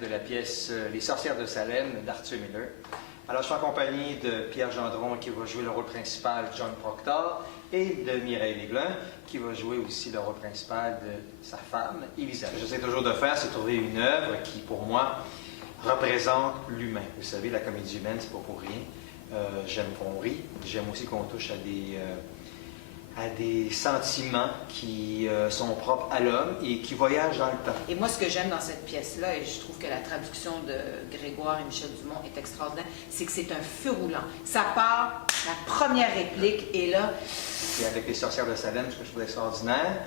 de la pièce Les sorcières de Salem d'Arthur Miller. Alors, je suis en compagnie de Pierre Gendron qui va jouer le rôle principal, John Proctor, et de Mireille Léglin qui va jouer aussi le rôle principal de sa femme, Elisabeth. J'essaie toujours de faire, c'est trouver une œuvre qui, pour moi, représente l'humain. Vous savez, la comédie humaine, c'est pas pour rien. J'aime qu'on rit, j'aime aussi qu'on touche à des sentiments qui sont propres à l'homme et qui voyagent dans le temps. Et moi, ce que j'aime dans cette pièce-là, et je trouve que la traduction de Grégoire et Michel Dumont est extraordinaire, c'est que c'est un feu roulant. Ça part, la première réplique, et là... Et avec Les sorcières de Salem, ce que je trouve extraordinaire,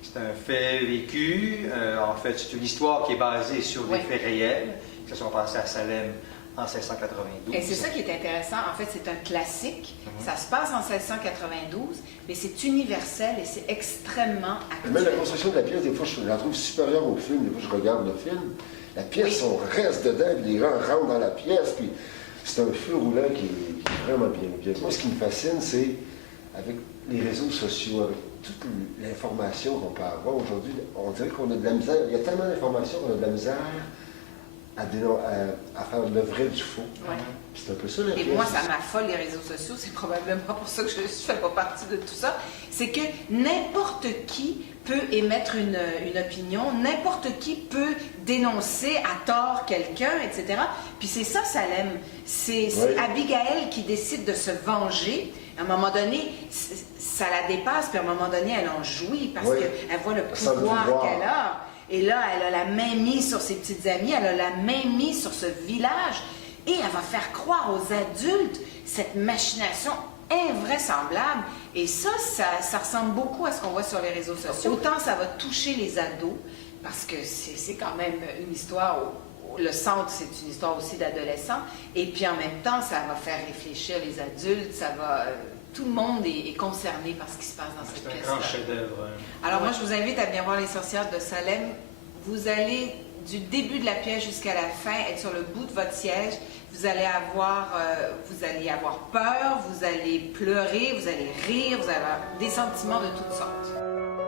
c'est un fait vécu. En fait, c'est une histoire qui est basée sur des faits réels qui se sont passés à Salem en 1692. Et c'est ça qui est intéressant. En fait, c'est un classique. Ça se passe en 1692, mais c'est universel et c'est extrêmement actuel. Même la construction de la pièce, des fois, je la trouve supérieure au film. Des fois, je regarde le film. La pièce, on reste dedans, puis les gens rentrent dans la pièce, puis c'est un feu roulant qui est vraiment bien. Moi, ce qui me fascine, c'est avec les réseaux sociaux, avec toute l'information qu'on peut avoir aujourd'hui, on dirait qu'on a de la misère. Il y a tellement d'informations qu'on a de la misère à faire le vrai du faux. Ouais. C'est un peu ça la pièce. Et moi, ça m'affole, les réseaux sociaux. C'est probablement pour ça que je ne fais pas partie de tout ça. C'est que n'importe qui peut émettre une opinion, n'importe qui peut dénoncer à tort quelqu'un, etc. Puis c'est ça, Salem. C'est Abigail qui décide de se venger. À un moment donné, ça la dépasse, puis à un moment donné, elle en jouit parce qu'elle voit le pouvoir qu'elle a. Et là, elle a la main mise sur ses petites amies, elle a la main mise sur ce village, et elle va faire croire aux adultes cette machination invraisemblable. Et ça ressemble beaucoup à ce qu'on voit sur les réseaux sociaux. Autant ça va toucher les ados, parce que c'est quand même une histoire où le centre, c'est une histoire aussi d'adolescents, et puis en même temps, ça va faire réfléchir les adultes, ça va... tout le monde est concerné par ce qui se passe dans cette pièce-là. C'est un grand chef-d'œuvre. Alors moi, je vous invite à bien voir Les sorcières de Salem. Vous allez, du début de la pièce jusqu'à la fin, être sur le bout de votre siège. Vous allez avoir peur, vous allez pleurer, vous allez rire, vous allez avoir des sentiments de toutes sortes.